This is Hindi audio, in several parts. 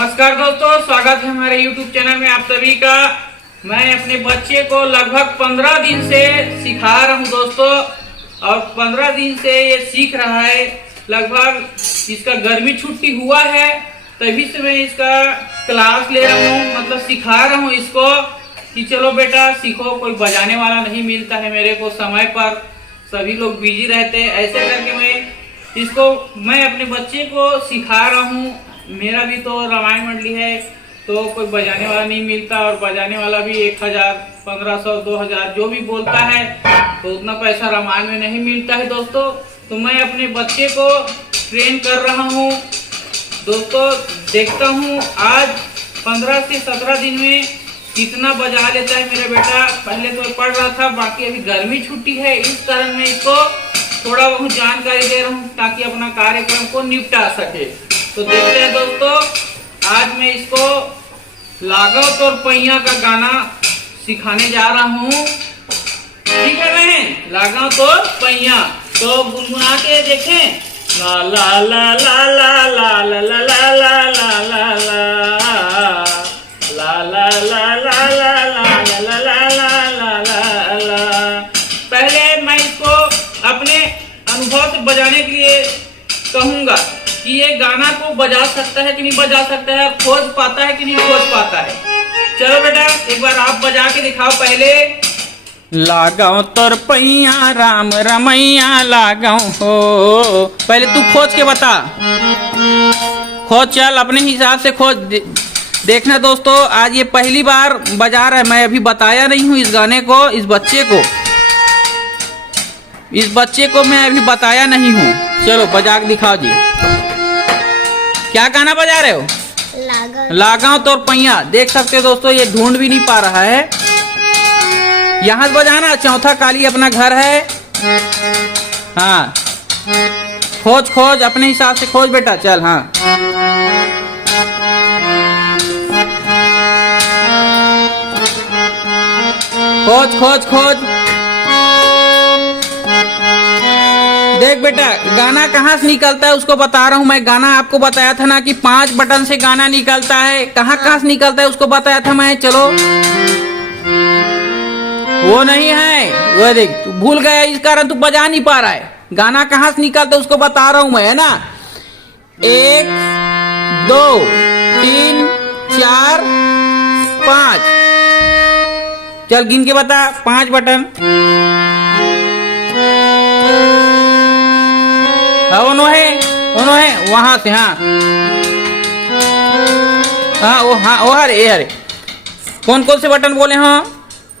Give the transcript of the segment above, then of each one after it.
नमस्कार दोस्तों, स्वागत है हमारे YouTube चैनल में आप सभी का। मैं अपने बच्चे को लगभग 15 दिन से सिखा रहा हूं दोस्तों, और 15 दिन से ये सीख रहा है। लगभग इसका गर्मी छुट्टी हुआ है, तभी से मैं इसका क्लास ले रहा हूं, मतलब सिखा रहा हूं इसको कि चलो बेटा सीखो। कोई बजाने वाला नहीं मिलता है मेरे को समय पर, सभी लोग बिजी रहते हैं। ऐसे करके मैं अपने बच्चे को सिखा रहा हूँ। मेरा भी तो रामायण मंडली है, तो कोई बजाने वाला नहीं मिलता, और बजाने वाला भी 1000, 1500, 2000 जो भी बोलता है, तो उतना पैसा रामायण में नहीं मिलता है दोस्तों। तो मैं अपने बच्चे को ट्रेन कर रहा हूँ दोस्तों। देखता हूँ आज 15 से 17 दिन में कितना बजा लेता है मेरा बेटा। पहले तो पढ़ रहा था, बाकी अभी गर्मी छुट्टी है, इस कारण मैं इसको थोड़ा बहुत जानकारी दे रहा हूँ ताकि अपना कार्यक्रम को निपटा सके। तो देखते हैं दोस्तों, आज मैं इसको लागत और पैया का गाना सिखाने जा रहा हूँ। ठीक है बहन, लागत और पैया तो गुनगुना के देखें। ला ला ला ला ला ला ला ला ला ला ला ला ला ला ला ला ला। पहले मैं इसको अपने अनुभव से बजाने के लिए कहूंगा कि ये गाना को बजा सकता है कि नहीं बजा सकता है, खोज पाता है कि नहीं खोज पाता है। चलो बेटा, एक बार आप बजा के दिखाओ पहले। लगाओ तोर पैया राम रमैया लगाओ हो। पहले तू खोज के बता, खोज, चल अपने हिसाब से खोज। देखना दोस्तों, आज ये पहली बार बजा रहा है, मैं अभी बताया नहीं हूँ इस गाने को। इस बच्चे को मैं अभी बताया नहीं हूँ। चलो बजा के दिखाओ जी। क्या गाना बजा रहे हो? लगाओ तोर पैया। देख सकते हो दोस्तों, ये ढूंढ भी नहीं पा रहा है। यहाँ से बजाना, चौथा काली अपना घर है। हाँ, खोज अपने हिसाब से खोज बेटा, चल। हाँ, खोज। देख बेटा, गाना कहाँ से निकलता है उसको बता रहा हूँ मैं। गाना आपको बताया था ना कि 5 बटन से गाना निकलता है। कहाँ से निकलता है उसको बताया था मैं। चलो, वो नहीं है, वो देख तू भूल गया, इस कारण तू बजा नहीं पा रहा है। गाना कहाँ से निकलता है उसको बता रहा हूँ मैं, है ना। 1 2 3 4 5। चल गिन के बता, 5 बटन। उन्हों है वहां से। हाँ, वो हरे कौन से बटन बोले? हाँ,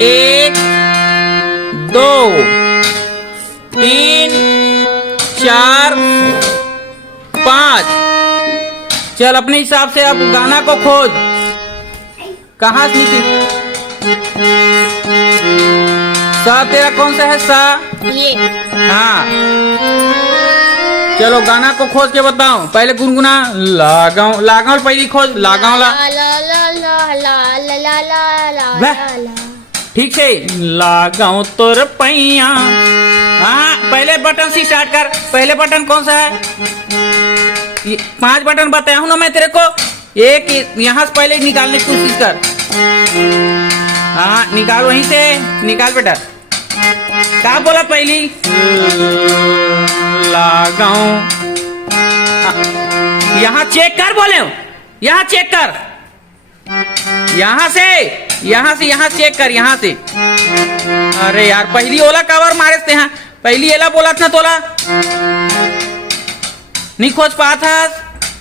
1 2 3 4 5। चल अपने हिसाब से अब गाना को खोज, कहाँ से निकली। सा तेरा कौन सा है? सा, ये। हाँ, चलो गाना को खोज के बताओ। पहले गुनगुना। लगाओ पहली खोज। लगाओ ला ठीक से। लगाओ तोर पैया। हाँ, पहले बटन से स्टार्ट कर। पहले बटन कौन सा है? 5 बटन बताया हूँ ना मैं तेरे को। एक यहाँ से पहले निकालने की कोशिश कर। हाँ, निकाल, वहीं से निकाल बेटा। क्या बोला पहली? लगाओ। यहाँ चेक कर बोले हो, यहाँ चेक कर। यहाँ चेक कर, यहाँ से। अरे यार, पहली ओला कवर मारे थे। हाँ, पहली एला बोला था तोला, नहीं खोज पा था।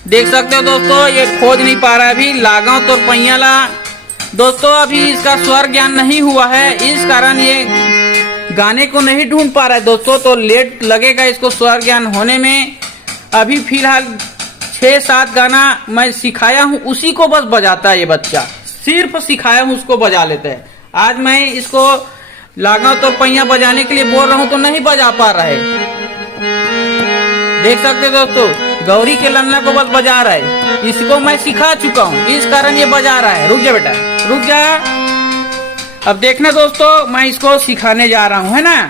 देख सकते हो दोस्तों, ये खोज नहीं पा रहा है अभी। लगाओ तो पैया ला। दोस्तों, अभी इसका स्वर ज्ञान नहीं हुआ है, इस कारण ये गाने को नहीं ढूंढ पा रहा है दोस्तों। तो लेट लगेगा इसको स्वर ज्ञान होने में। अभी फिलहाल 6-7 गाना मैं सिखाया हूँ, उसी को बस बजाता है ये बच्चा। सिर्फ सिखाया हूँ, उसको बजा लेता है। आज मैं इसको लगाओ तो पैया बजाने के लिए बोल रहा हूँ, तो नहीं बजा पा रहा है। देख सकते दोस्तों, गौरी के लन्ना को बस बजा रहा है। इसको मैं सिखा चुका हूँ, इस कारण ये बजा रहा है। रुक जा बेटा, रुक जा। अब देखना दोस्तों, मैं इसको सिखाने जा रहा हूँ, है ना।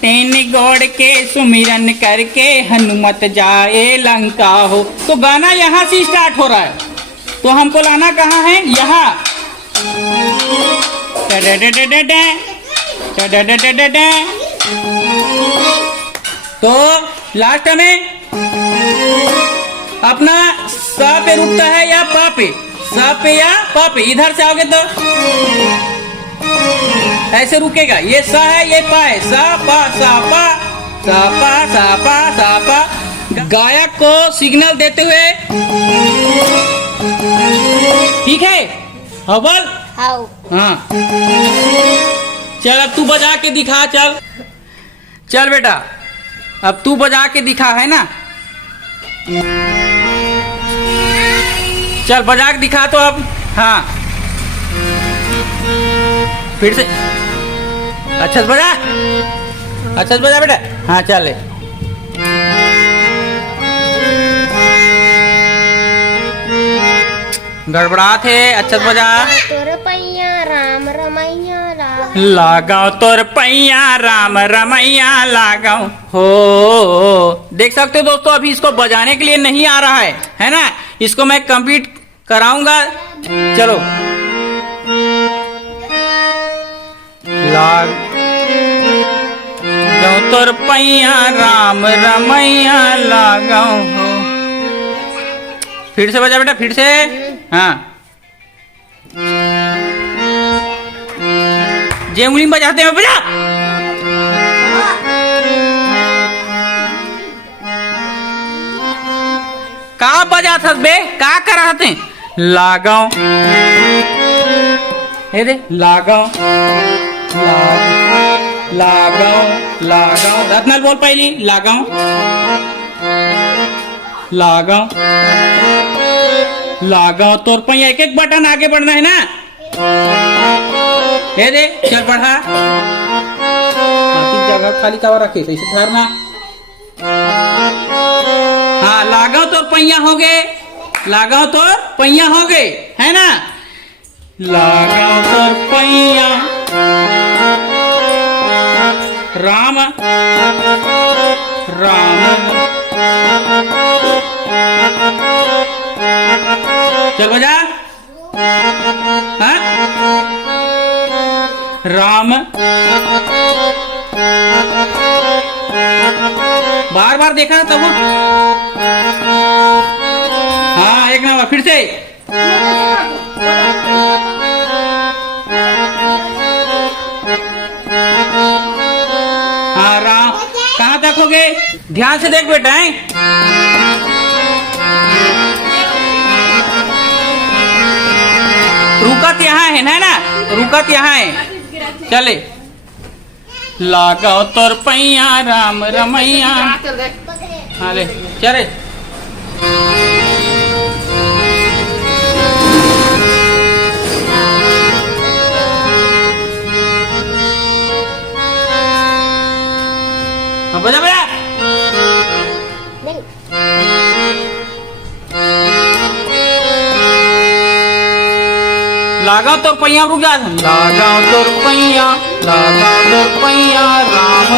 तीन गोड़ के सुमिरन करके हनुमत जाए लंका हो। तो गाना यहाँ से स्टार्ट हो रहा है, तो हमको लाना कहाँ है, यहाँ। तो लास्ट में अपना सा पे रुकता है या पा पे, सा पे या पा पे। इधर से आओगे तो ऐसे रुकेगा, ये सा है ये पा है, सा पा सा पा सा पा सा पा सा पा। गायक को सिग्नल देते हुए, ठीक है अव्वल। हाँ चल अब तू बजा के दिखा, चल चल बेटा अब तू बजा के दिखा, है ना। चल बजा के दिखा तो अब। हाँ फिर से अच्छा से बजा, अच्छा से बजा बेटा। हाँ चल गड़बड़ात है, अच्छा से बजा। तोर पैया राम रमैया लगाओ तोर पैया राम रमैया लगाओ हो। देख सकते हो दोस्तों, अभी इसको बजाने के लिए नहीं आ रहा है ना। इसको मैं कंप्लीट कराऊंगा। चलो लाग तोर पैया राम रमैया लगाओ हो। फिर से बजा बेटा, फिर से। हाँ जे उंगली में बजाते हैं बजा। का बजा था बे, का कर रहा थे। लगाओ हे दे, लगाओ लगाओ लगाओ। रत्नाल बोल पहली, लगाओ लगाओ लगाओ तोर पैया। एक एक बटन आगे बढ़ना है ना। हे दे चल बढ़ा। जगह खाली कवर रखे तो इसे धरना। हाँ लगाओ तोर पैया हो गए, लगाओ तोर पैया हो गए, है ना। लगाओ तोर पैया राम राम। चल बजा। हाँ राम बार बार देखा तब। हाँ एक नंबर, फिर से। हाँ राम कहाँ तक हो गए, ध्यान से देख बेटा। रुकत यहाँ है ना, रुकत यहाँ है। चले लगाओ तोर पैया राम रमैया। हाँ ले चले। बजा बजा। लगाओ तोर पैया, रुक जा। लगाओ तोर पैया, लगाओ तोर पैया राम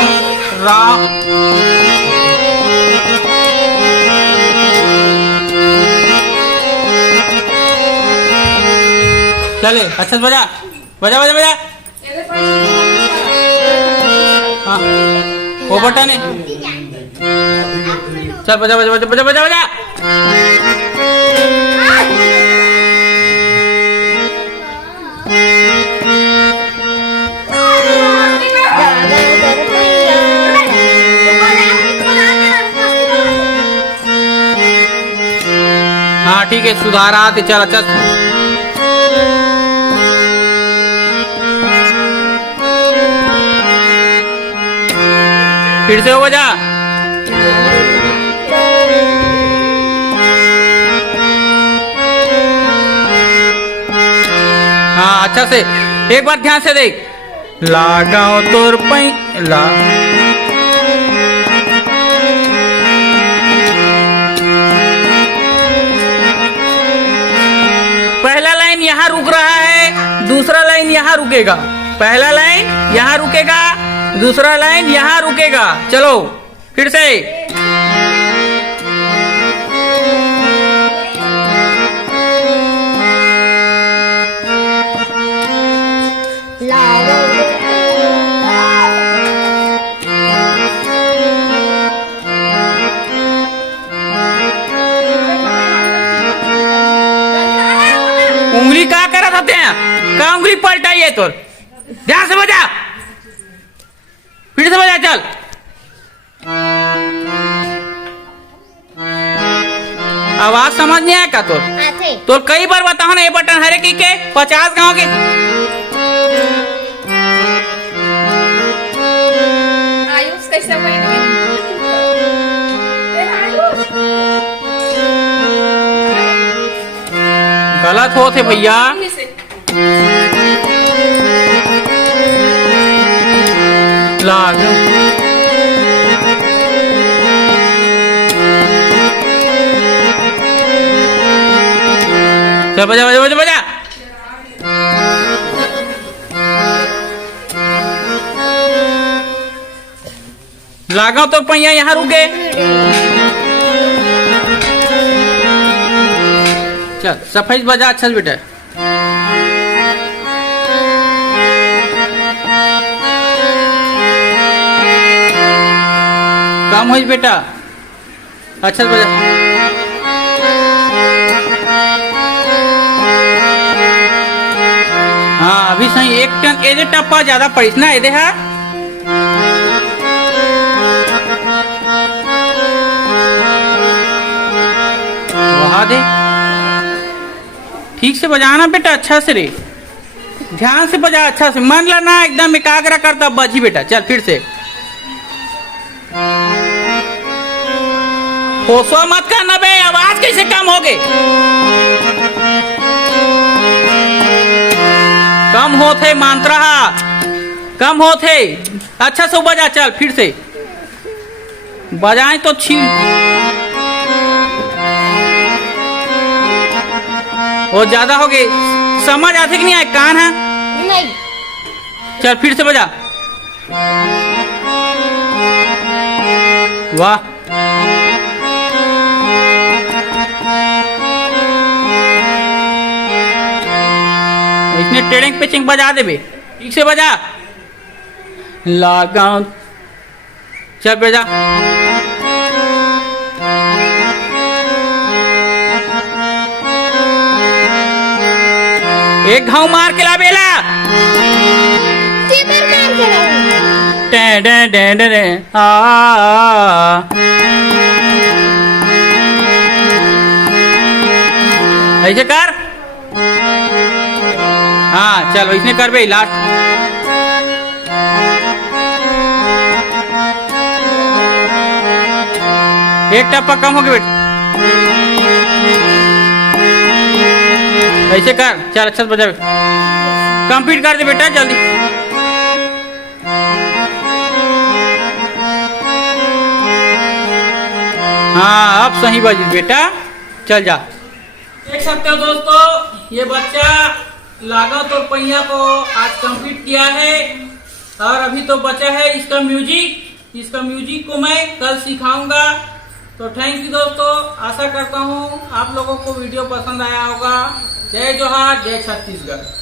राम। चले अच्छा से बजा बजा बजा बजा। हाँ वो बटन है। चल बजा बजा बजा बजा बजा बजा। हाँ ठीक है सुधारा। चल अच्छा फिर से हो बजा। हाँ अच्छा से एक बार ध्यान से देख। लगाओ तोर पैला। पहला लाइन यहाँ रुक रहा है, दूसरा लाइन यहाँ रुकेगा। पहला लाइन यहाँ रुकेगा, दूसरा लाइन यहाँ रुकेगा। चलो फिर से। उंगली का करा था का उंगली पलटाई है तो ध्यान से बजा, फिर से बजा। चल आवाज समझ नहीं आया का तो कई बार बताओ ना ये बटन हरे की के 50 गांव के। आयुष कैसे गलत हो थे भैया। लाग चल बजा बजा बजा बजा। लागा तो पहिया यहाँ रुके। चल सफेद बजा अच्छा से बेटा। काम हो बेटा अच्छा से बजा। हाँ अभी सही एक टन एजे टप्पा ज्यादा पड़ी ना एदे है। वहा दे ठीक से बजाना बेटा अच्छा से रे, ध्यान से बजा अच्छा से, मन लेना एकदम एकाग्र करता बजी बेटा। चल फिर से होशो मत करना बे, आवाज कैसे कम हो गई। कम होते मात्रा कम होते अच्छा से बजा। चल फिर से बजाएं तो छीन वो ज्यादा हो गई, समझ आते कि नहीं आए कान है नहीं। चल फिर से बजा। वाह इसने टेढ़िंग पिचिंग बजा दे बे, ठीक से बजा। लागा चल बजा। एक घाव मार के ला बेला। ऐसे कर। हाँ चल इसने कर बे लास्ट। एक टप्पा कम हो गया बेटा। ऐसे कर। चल अच्छा से बजा, कंप्लीट कर दे बेटा जल्दी। हाँ अब सही बजी बेटा, चल जा। देख सकते हो दोस्तों ये बच्चा लागा तो पहिया को आज कंप्लीट किया है और अभी तो बचा है इसका म्यूजिक को मैं कल सिखाऊंगा। तो थैंक यू दोस्तों, आशा करता हूँ आप लोगों को वीडियो पसंद आया होगा। जय जोहार, जय छत्तीसगढ़।